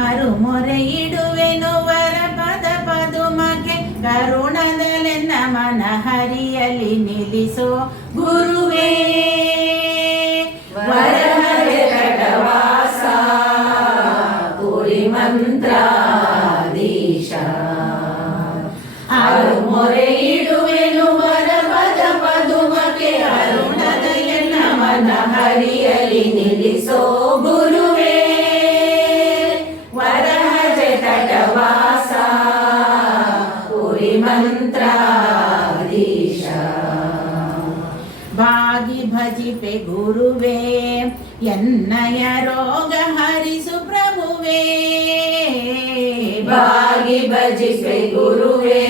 ಅರು ಇಡುವೆನು, ವರ ಪದ ಪದುಮಕ್ಕೆ ಕರುಣದಲೆನ್ನ ನಮನ ಹರಿಯಲಿ ನಿಲ್ಲಿಸೋ. ಗುರುವೇ, ವರಹರೆ ಕಟವಾಸ ಪುರಿ ಮಂತ್ರಾಧೀಶ ಅರು ಮೊರೆ ಇಡುವೆನು, ವರ ಪದ ಪದುಮಕ್ಕೆ ಅರುಣದ ಎನ್ನ ಮನ ಹರಿಯಲಿ ನಿಲ್ಲಿಸೋ. ಬಾಗಿ ಭಜಿಪೆ ಗುರುವೇ ಎನ್ನಯ ರೋಗ ಹರಿಸು ಪ್ರಭುವೇ ಬಾಗಿ ಭಜಿಸೆ ಗುರುವೇ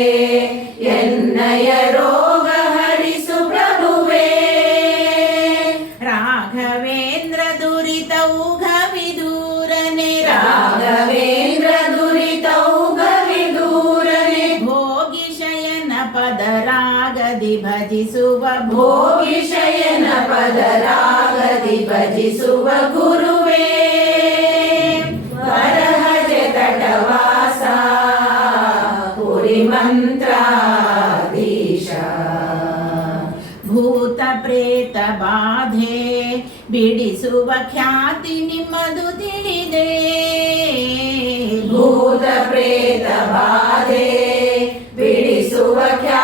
ಎನ್ನಯ ರೋಗ ಹರಿಸು ಪ್ರಭುವೇ ರಾಘವೇಂದ್ರ ದುರಿತೌಘವಿದೂರನೆ ರಾಘವೇಂದ್ರ ದುರಿತೌಗವಿ ಪದರಾಗದಿ ಭಜಿಸುವ ಭೋಗಿ ಶಯನ ಪದರಾಗದಿ ಭಜಿಸುವ ಗುರುವೇ ವರಹಜೆ ತಟವಾಸ ಪುರಿ ಮಂತ್ರಾಧೀಶ ಭೂತ ಪ್ರೇತ ಬಾಧೆ ಬಿಡಿಸುವ ಖ್ಯಾತಿ ನಿಮ್ಮದು ತಿಳಿದೆ ಭೂತ ಪ್ರೇತ ಬಾಧೆ ಬಿಡಿಸುವ ಖ್ಯಾತಿ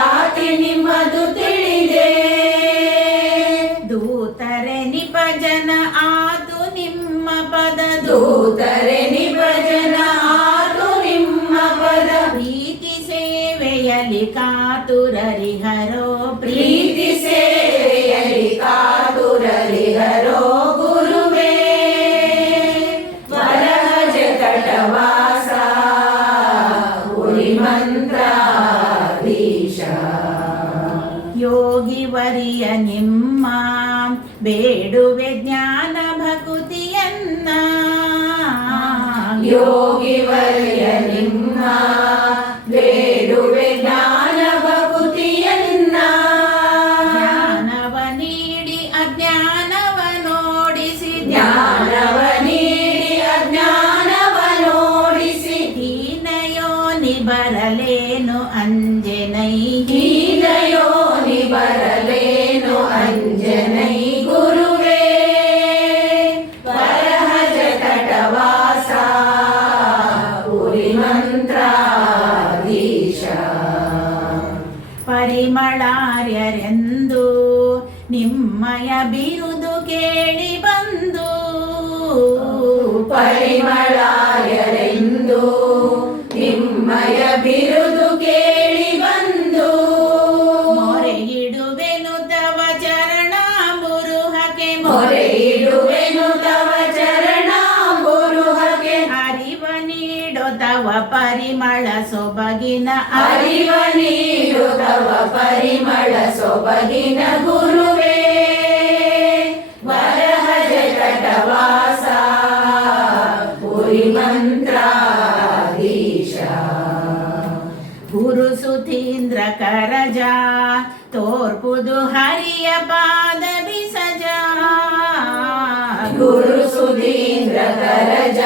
ದೂತರೆ ನಿಭಜನ ಆತು ನಿಮ್ಮ ಪದ. ಪ್ರೀತಿ ಸೇವೆಯಲ್ಲಿ ಕಾತುರರಿಹರೋ ಪ್ರೀತಿ ಸೇವೆಯಲ್ಲಿ ಕಾತುರರಿಹರೋ ಗುರುವೇ. ವರಹಜ ತಟವಾಸ ಪುರಿ ಮಂತ್ರಾಧೀಶ ಯೋಗಿ ವರಿಯ ನಿಮ್ಮ ಬೇಡುವೆ ಜ್ಞಾನ ಯೋಗಿ ವರ್ಯ ನಿಮ್ಮ ಬೇಡುವೆ ಜ್ಞಾನ ಭಕುತಿಯನ್ನ ಜ್ಞಾನವ ನೀಡಿ ಅಜ್ಞಾನವ ನೋಡಿಸಿ ಜ್ಞಾನವ ನೀಡಿ ಅಜ್ಞಾನವ ನೋಡಿಸಿ. ಹೀನಯೋನಿ ಬರಲೇನು ಅಂಜನೈ ಪರಿಮಳಾರ್ಯರೆಂದು ನಿಮ್ಮಯ ಬಿರುದು ಕೇಳಿ ಬಂದು. ಪರಿಮಳಾರ್ಯರೆಂದು ನಿಮ್ಮಯ ಬಿರುದು ಕೇಳಿ ಬಂದು. ಮೊರೆ ಇಡುವೆನು ತವ ಚರಣ ಮುರುಹಕೆ ಮೊರೆ ಪರಿಮಳ ಸೊಬಗಿನ ಅರಿವ ನೀಡು ಪರಿಮಳ ಸೊಬಗಿನ ಗುರುವೇ. ವರಹಜ ತಟವಾಸ ಪುರಿ ಮಂತ್ರಾಧೀಶ ಗುರು ಸುತೀಂದ್ರ ಕರಜ ತೋರ್ಪುದು ಹರಿಯ ಪಾದ ಬಿಸಜ. ಗುರು ಸುಧೀಂದ್ರ ಕರಜ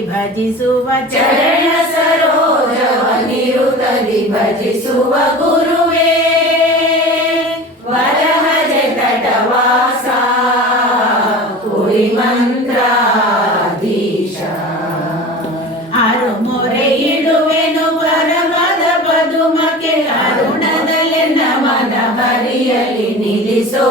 ಭಜಿಸುವ ಚರಣ ಸರೋಜವ ನಿರುತದಿ ಭಜಿಸುವ ಗುರುವೇ. ವರಹಜ ತಟವಾಸ, ಕುರಿ ಮಂತ್ರಾಧೀಶ. ಅರು ಮೊರೆ ಇಡುವೆನು ಪರಮದ ಪದುಮಕ್ಕೆ, ಅರುಣದಲ್ಲಿ ನಮನ ಬರಿಯಲಿ ನಿಲ್ಲಿಸೋ